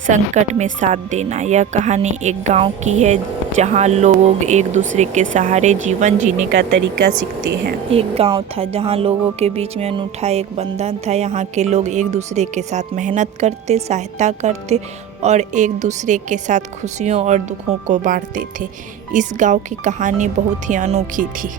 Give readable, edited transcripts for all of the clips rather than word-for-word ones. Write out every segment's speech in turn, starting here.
संकट में साथ देना। यह कहानी एक गांव की है जहां लोग एक दूसरे के सहारे जीवन जीने का तरीका सीखते हैं। एक गांव था जहां लोगों के बीच में अनूठा एक बंधन था। यहाँ के लोग एक दूसरे के साथ मेहनत करते, सहायता करते और एक दूसरे के साथ खुशियों और दुखों को बांटते थे। इस गांव की कहानी बहुत ही अनोखी थी।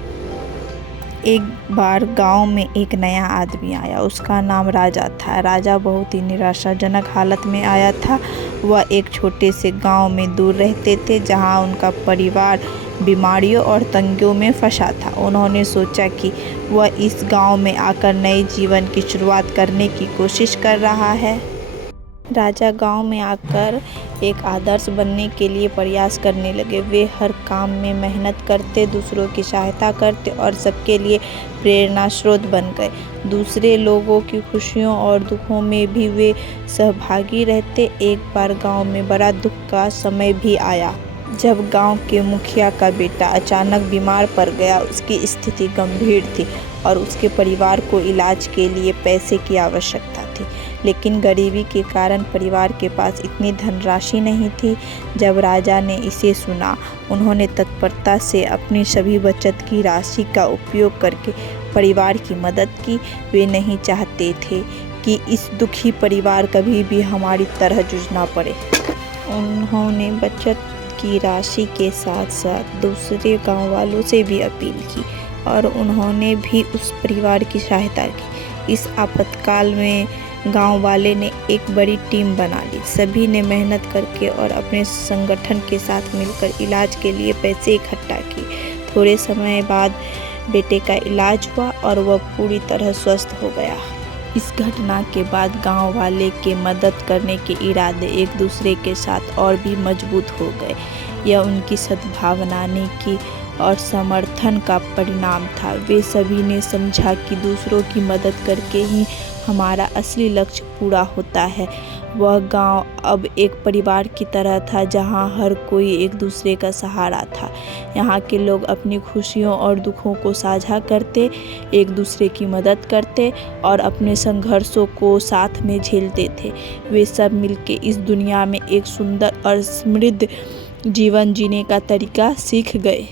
एक बार गांव में एक नया आदमी आया। उसका नाम राजा था। राजा बहुत ही निराशाजनक हालत में आया था। वह एक छोटे से गांव में दूर रहते थे जहां उनका परिवार बीमारियों और तंगियों में फंसा था। उन्होंने सोचा कि वह इस गांव में आकर नए जीवन की शुरुआत करने की कोशिश कर रहा है। राजा गांव में आकर एक आदर्श बनने के लिए प्रयास करने लगे। वे हर काम में मेहनत करते, दूसरों की सहायता करते और सबके लिए प्रेरणा स्रोत बन गए। दूसरे लोगों की खुशियों और दुखों में भी वे सहभागी रहते। एक बार गांव में बड़ा दुख का समय भी आया जब गांव के मुखिया का बेटा अचानक बीमार पड़ गया। उसकी स्थिति गंभीर थी और उसके परिवार को इलाज के लिए पैसे की आवश्यकता थी, लेकिन गरीबी के कारण परिवार के पास इतनी धनराशि नहीं थी। जब राजा ने इसे सुना, उन्होंने तत्परता से अपनी सभी बचत की राशि का उपयोग करके परिवार की मदद की। वे नहीं चाहते थे कि इस दुखी परिवार कभी भी हमारी तरह जूझना पड़े। उन्होंने बचत की राशि के साथ साथ दूसरे गांव वालों से भी अपील की और उन्होंने भी उस परिवार की सहायता की। इस आपातकाल में गांव वाले ने एक बड़ी टीम बना ली। सभी ने मेहनत करके और अपने संगठन के साथ मिलकर इलाज के लिए पैसे इकट्ठा किए। थोड़े समय बाद बेटे का इलाज हुआ और वह पूरी तरह स्वस्थ हो गया। इस घटना के बाद गांव वाले के मदद करने के इरादे एक दूसरे के साथ और भी मजबूत हो गए। यह उनकी सद्भावना की और समर्थन का परिणाम था। वे सभी ने समझा कि दूसरों की मदद करके ही हमारा असली लक्ष्य पूरा होता है। वह गांव अब एक परिवार की तरह था जहां हर कोई एक दूसरे का सहारा था। यहाँ के लोग अपनी खुशियों और दुखों को साझा करते, एक दूसरे की मदद करते और अपने संघर्षों को साथ में झेलते थे। वे सब मिलके इस दुनिया में एक सुंदर और समृद्ध जीवन जीने का तरीका सीख गए।